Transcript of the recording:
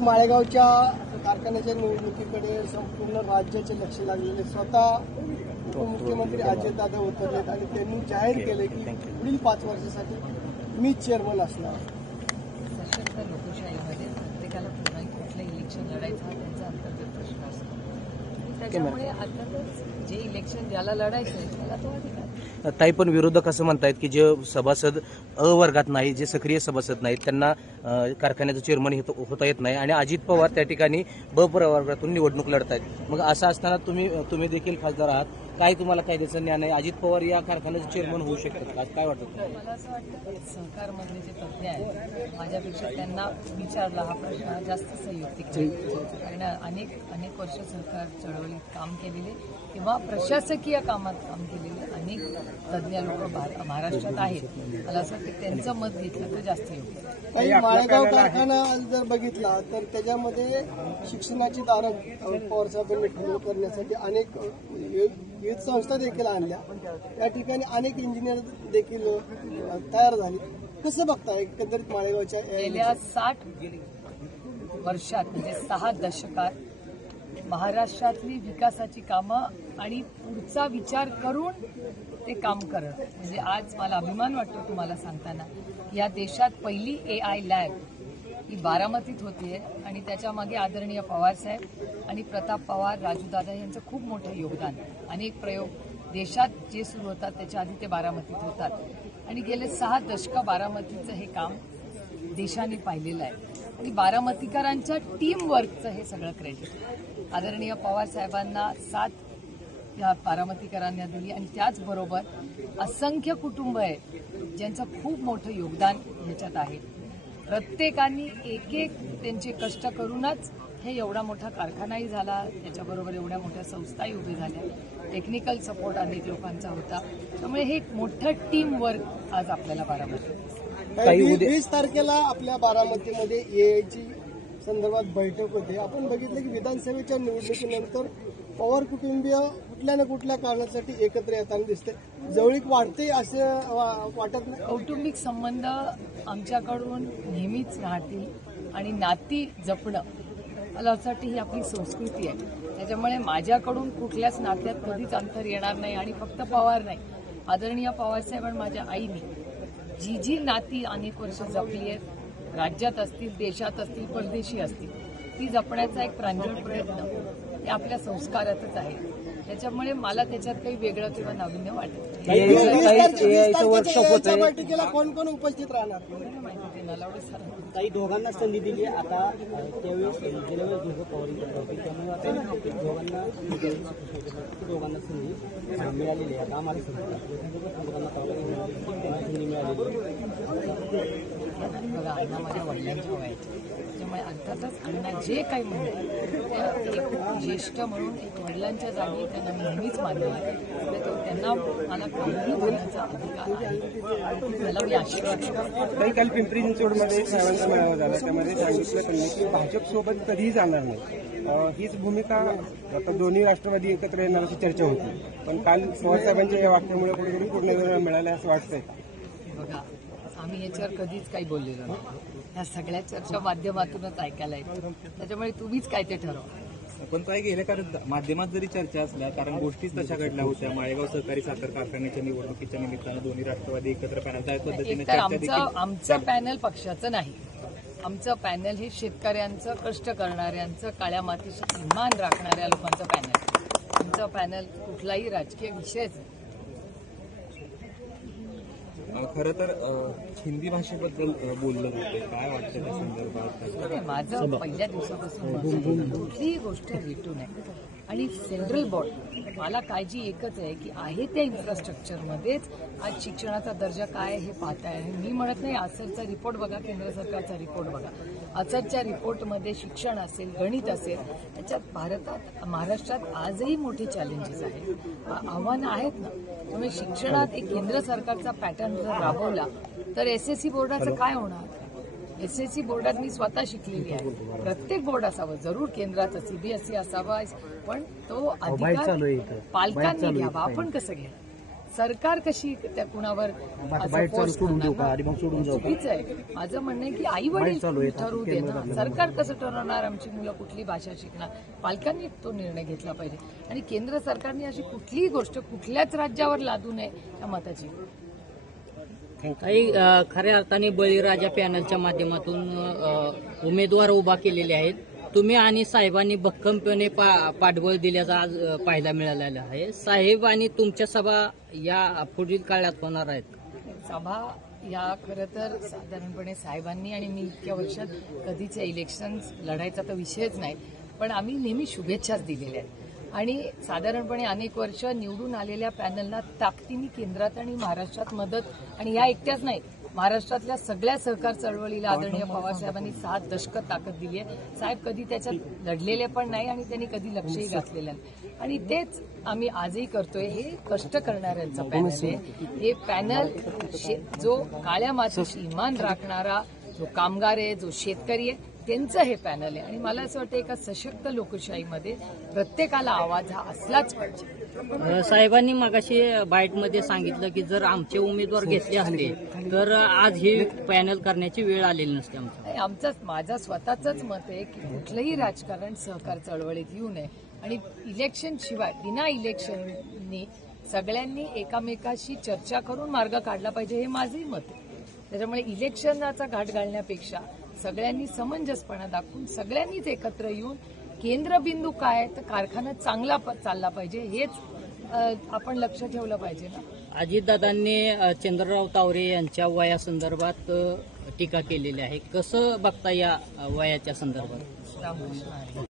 माळेगावच्या कारखान्याच्या निवडणुकीकडे संपूर्ण राज्याचे लक्ष लागलेले स्वतः उपमुख्यमंत्री अजितदादा उतरलेत आणि त्यांनी जाहीर केले की पुढील 5 वर्षासाठी मी चेअरमन असणार. सशक्त लोकशाहीमध्ये प्रत्येकाला पुन्हा कुठलं इलेक्शन लढायचं हा त्यांचा अंतर्गत प्रश्न असतो. त्याच्यामुळे अर्थातच जे इलेक्शन ज्याला लढायचं आहे त्याला तो अधिकार. ताई, पण विरोधक असं म्हणतायत की जे सभासद अ वर्गात नाही, जे सक्रिय सभासद नाहीत त्यांना कारखान्याचं चेअरमन होता येत नाही आणि अजित पवार त्या ठिकाणी ब प्रवर्गातून निवडणूक लढतायत. मग असं असताना तुम्ही देखील खासदार आहात, काय तुम्हाला कायद्याचं ज्ञान आहे? अजित पवार या कारखान्याचं चेअरमन होऊ शकतात का? काय वाटतं? मला असं वाटतं सहकारमधले जे तज्ज्ञ आहेत माझ्यापेक्षा त्यांना विचारला हा प्रश्न जास्त संयुक्तिक कारण अनेक वर्ष सहकार चळवळीत काम केलेले किंवा प्रशासकीय कामात काम केलेले अनेक तज्ज्ञ लोक महाराष्ट्रात आहेत. मला असं वाटतं त्यांचं मत घेतलं तर जास्त योग्य. काही माळेगाव कारखाना जर बघितला तर त्याच्यामध्ये शिक्षणाची दारं पवारसाहेबांनी ठरवू करण्यासाठी अनेक विविध संस्था देखील आणल्या. या ठिकाणी अनेक इंजिनियर देखील तयार झाले. कसं बघताय एकंदरीत माळेगावच्या गेल्या 60 वर्षात म्हणजे 6 दशकात महाराष्ट्रातली विकासाची कामं आणि पुढचा विचार करून ते काम करत म्हणजे आज मला अभिमान वाटतो तुम्हाला सांगताना या देशात पहिली AI लॅब ही बारामतीत होतीये आणि त्याच्या मागे आदरणीय पवारसाहेब आणि प्रताप पवार, राजूदादा यांचं खूप मोठं योगदान. अनेक प्रयोग देशात जे सुरू होतात त्याच्या आधी ते बारामतीत होतात आणि गेले 6 दशकं बारामतीचं हे काम देशाने पाहिलेलं आहे आणि बारामतीकरांच्या टीम वर्कचं हे सगळं क्रेडिट आदरणीय पवार साहेबांना साथ या बारामतीकरांना दिली आणि त्याचबरोबर असंख्य कुटुंब आहेत ज्यांचं खूप मोठं योगदान ह्याच्यात आहे. प्रत्येकाने एक त्यांचे कष्ट करूनच हे एवढा मोठा कारखानाही झाला, त्याच्याबरोबर एवढ्या मोठ्या संस्थाही उभी झाल्या. टेक्निकल सपोर्ट अनेक लोकांचा होता. त्यामुळे हे एक मोठं टीम वर्क आज आपल्याला बारामती 20 तारखेला आपल्या बारामतीमध्ये एआयची संदर्भात बैठक होते. आपण बघितलं की विधानसभेच्या निवडणुकीनंतर पवार कुटुंबीय कुठल्या ना कुठल्या कारणासाठी एकत्र येताना दिसते. जवळीक वाढते असं वाटत नाही? कौटुंबिक संबंध आमच्याकडून नेहमीच राहतील आणि नाती जपणं मला असं वाटतं ही आपली संस्कृती आहे. त्याच्यामुळे माझ्याकडून कुठल्याच नात्यात कधीच अंतर येणार नाही आणि फक्त पवार नाही, आदरणीय पवारसाहेब आणि माझ्या आईनी जी नाती अनेक वर्ष जपली आहेत, राज्यात असतील, देशात असतील, परदेशी असतील, ती जपण्याचा एक प्रांजळ प्रयत्न हे आपल्या संस्कारातच आहे. त्याच्यामुळे मला त्याच्यात काही वेगळं किंवा नाविन्य वाटत नाही. बैठकीला कोण कोण उपस्थित राहणार माहिती ते नलावडे सर काही दोघांना संधी दिली. आता त्यावेळेस गेल्या वेळेस दोघं पवार होते त्यामुळे आता दोघांना संधी मिळालेली आहे. आता आम्हाला संधी मिळालेली बघा, अण्णा माझ्या वडिलांच्या वयाचे त्याच्यामुळे अर्थातच अण्णा जे काही म्हणतात ते एक ज्येष्ठ म्हणून एक वडिलांच्या जागी त्यांना नेहमीच मानलेलं आहे. त्यांना मला काहीही बोलण्याचा अधिकार आहे. त्याला मी आशीर्वाद काही काल पिंपरी चिंचवडमध्ये साहेबांचा मेळावा झाला, त्यामध्ये सांगितलं त्यांनी की भाजपसोबत कधीही जाणार नाही. हीच भूमिका आता दोन्ही राष्ट्रवादी एकत्र येणार अशी चर्चा होती, पण काल पवार साहेबांच्या या वाक्यामुळे कुठेतरी पूर्ण मिळालं असं वाटतंय. बघा, आम्ही याच्यावर कधीच काही बोललेलो नाही. या सगळ्या चर्चा माध्यमातूनच ऐकायला येतो. त्याच्यामुळे तुम्हीच काय ते ठरवा. पण काय गेल्या कारण माध्यमात जरी चर्चा असल्या कारण गोष्टीच तशा घडल्या होत्या. माळेगाव सहकारी साखर कारखान्याच्या निवडणुकीच्या निमित्तानं दोन्ही राष्ट्रवादी एकत्र पॅनल त्या पद्धतीने आमचं पॅनल पक्षाचं नाही. आमचं पॅनल हे शेतकऱ्यांचं, कष्ट करणाऱ्यांचं, काळ्या मातीशी इमान राखणाऱ्या लोकांचं पॅनल. आमचं पॅनल कुठलाही राजकीय विषयच नाही. खरं तर हिंदी भाषेबद्दल बोललं होते, काय वाटतं त्या संदर्भात? माझं पहिल्या दिवसापासून कुठलीही गोष्ट रेटू नये आणि सेंट्रल बोर्ड मला काळजी एकच आहे की आहे त्या इन्फ्रास्ट्रक्चरमध्येच आज शिक्षणाचा दर्जा काय हे पाहता आहे. मी म्हणत नाही असरचा रिपोर्ट बघा, केंद्र सरकारचा रिपोर्ट बघा. असरच्या रिपोर्टमध्ये शिक्षण असेल, गणित असेल, त्याच्यात भारतात महाराष्ट्रात आजही मोठे चॅलेंजेस आहेत, आव्हानं आहेत ना. त्यामुळे शिक्षणात एक केंद्र सरकारचा पॅटर्न जर राबवला तर SSC बोर्डाचं काय होणार? SSC बोर्डात मी स्वतः शिकलेली आहे. प्रत्येक बोर्ड असावं, जरूर केंद्राचं CBSE असावा, पण तो अधिकार पालकांनी घ्यावा. आपण कसं घ्या? सरकार कशी त्या कुणावर चुकीचं आहे. माझं म्हणणं आहे की आई वडील ठरवू दे ना, सरकार कसं ठरवणार आमची मुलं कुठली भाषा शिकणार, पालकांनी तो निर्णय घेतला पाहिजे. आणि केंद्र सरकारने अशी कुठलीही गोष्ट कुठल्याच राज्यावर लादू नये या मताची. काही खऱ्या अर्थाने बळीराजा पॅनलच्या माध्यमातून उमेदवार उभा केलेले आहेत. तुम्ही आणि साहेबांनी भक्कमपणे पाठबळ दिल्याचा आज पाहायला मिळालेला आहे. साहेब आणि तुमच्या सभा या पुढील काळात होणार आहेत. सभा या खरं तर साधारणपणे साहेबांनी आणि मी इतक्या वर्षात कधीच इलेक्शन लढायचा तर विषयच नाही, पण आम्ही नेहमी शुभेच्छाच दिलेल्या आहेत. आणि साधारणपणे अनेक वर्ष निवडून आलेल्या पॅनलला ताकदीने केंद्रात आणि महाराष्ट्रात मदत, आणि या एकट्याच नाही, महाराष्ट्रातल्या सगळ्या सहकार चळवळीला आदरणीय पवारसाहेबांनी 6 दशकं ताकद दिली आहे. साहेब कधी त्याच्यात लढलेले पण नाही आणि त्यांनी कधी लक्षही घातलेलं नाही. आणि तेच आम्ही आजही करतोय. हे कष्ट करणाऱ्यांचं पॅनल आहे. हे पॅनल जो काळ्या मातीशी इमान राखणारा जो कामगार आहे, जो शेतकरी आहे, त्यांचं हे पॅनल आहे. आणि मला असं वाटतं एका सशक्त लोकशाहीमध्ये प्रत्येकाला आवाज हा असलाच पाहिजे. साहेबांनी मगाशी बाईटमध्ये सांगितलं की जर आमचे उमेदवार घेतले असते तर आज ही पॅनल करण्याची वेळ आलेली नसते. माझं स्वतःच मत आहे की कुठलंही राजकारण सहकार चळवळीत येऊ नये आणि इलेक्शन शिवाय बिना इलेक्शननी सगळ्यांनी एकामेकाशी चर्चा करून मार्ग काढला पाहिजे, हे माझंही मत आहे. त्याच्यामुळे इलेक्शनाचा घाट घालण्यापेक्षा सगळ्यांनी समंजसपणा दाखवून सगळ्यांनीच एकत्र येऊन केंद्रबिंदू काय तर कारखाना चांगला चालला पाहिजे हेच आपण लक्ष ठेवलं पाहिजे ना. अजितदादांनी चंद्रराव तावरे यांच्या वयासंदर्भात टीका केलेली आहे. कसं बघता या वयाच्या संदर्भात? रामकृष्ण हरी.